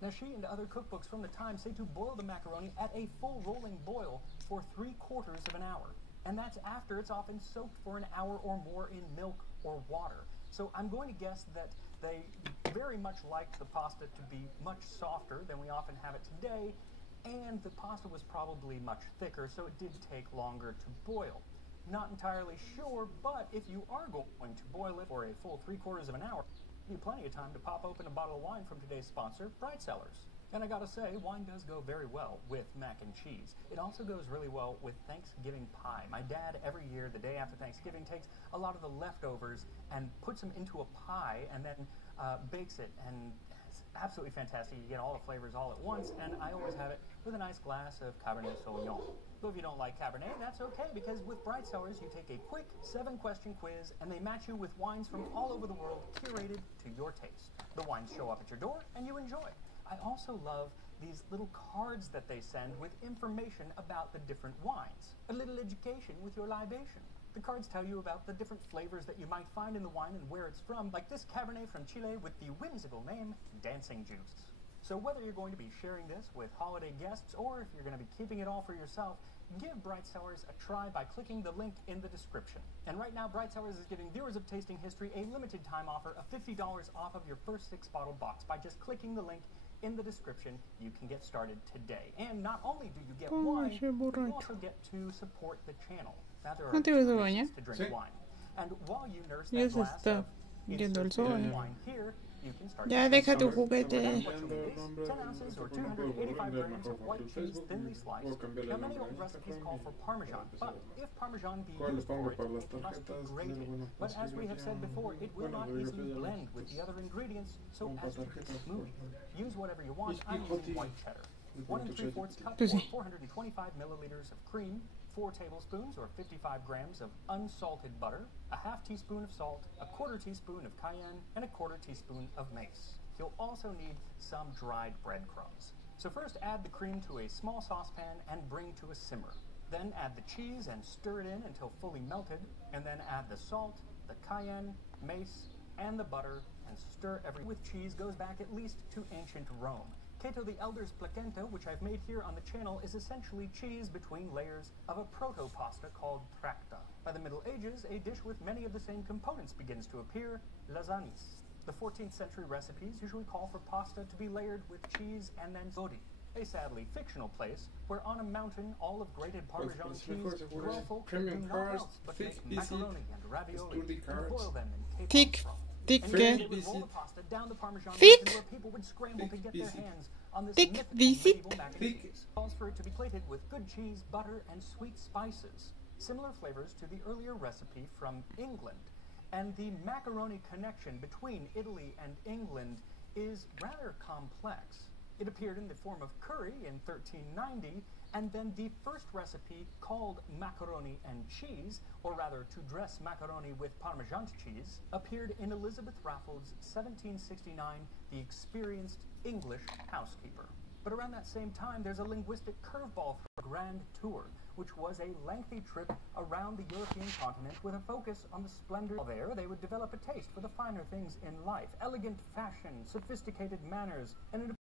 Now, she and other cookbooks from the time say to boil the macaroni at a full rolling boil for 3/4 of an hour. And that's after it's often soaked for an hour or more in milk or water. So I'm going to guess that they very much liked the pasta to be much softer than we often have it today, and the pasta was probably much thicker, so it did take longer to boil. Not entirely sure, but if you are going to boil it for a full 3/4 of an hour, you have plenty of time to pop open a bottle of wine from today's sponsor, Bright Cellars. And I gotta say, wine does go very well with mac and cheese. It also goes really well with Thanksgiving pie. My dad, every year, the day after Thanksgiving, takes a lot of the leftovers and puts them into a pie and then bakes it. And it's absolutely fantastic. You get all the flavors all at once, and I always have it with a nice glass of Cabernet Sauvignon. But if you don't like Cabernet, that's okay, because with Bright Cellars, you take a quick 7-question quiz, and they match you with wines from all over the world, curated to your taste. The wines show up at your door, and you enjoy. I also love these little cards that they send with information about the different wines. A little education with your libation. The cards tell you about the different flavors that you might find in the wine and where it's from, like this Cabernet from Chile with the whimsical name Dancing Juice. So whether you're going to be sharing this with holiday guests or if you're going to be keeping it all for yourself, give Bright Cellars a try by clicking the link in the description. And right now, Bright Cellars is giving viewers of Tasting History a limited time offer of $50 off of your first 6-bottle box. By just clicking the link in the description, you can get started today. And not only do you get wine, you also get to support the channel. Now there are 2 reasons to drink wine. And while you nurse that glass of wine here, you can start Ya deja tu juguete. 10 ounces or 285 grams of white cheese thinly sliced. Now many old recipes call for Parmesan, but if Parmesan be used for it, it must be grated. But as we have said before, it will not easily blend with the other ingredients, so as to be smooth. Use whatever you want. I'm using white cheddar. 1 3/4 cup or 425 milliliters of cream, 4 tablespoons or 55 grams of unsalted butter, a half teaspoon of salt, a 1/4 teaspoon of cayenne, and a 1/4 teaspoon of mace. You'll also need some dried breadcrumbs. So first add the cream to a small saucepan and bring to a simmer. Then add the cheese and stir it in until fully melted, and then add the salt, the cayenne, mace, and the butter, and stir everything. With cheese goes back at least to ancient Rome. Cato the Elder's placenta, which I've made here on the channel, is essentially cheese between layers of a proto-pasta called tracta. By the Middle Ages, a dish with many of the same components begins to appear, lasagnes. The 14th century recipes usually call for pasta to be layered with cheese and then sodi, a sadly fictional place where on a mountain all of grated Parmesan cheese grow folk do not else but make macaroni and ravioli and boil them in Thick. Thick. Thick visit. Calls for it to be plated with good cheese, butter, and sweet spices. Similar flavors to the earlier recipe from England. And the macaroni connection between Italy and England is rather complex. It appeared in the form of curry in 1390, and then the first recipe called macaroni and cheese, or rather to dress macaroni with Parmesan cheese, appeared in Elizabeth Raffles' 1769 The Experienced English Housekeeper. But around that same time, there's a linguistic curveball for a grand tour, which was a lengthy trip around the European continent with a focus on the splendor. There, they would develop a taste for the finer things in life, elegant fashion, sophisticated manners, and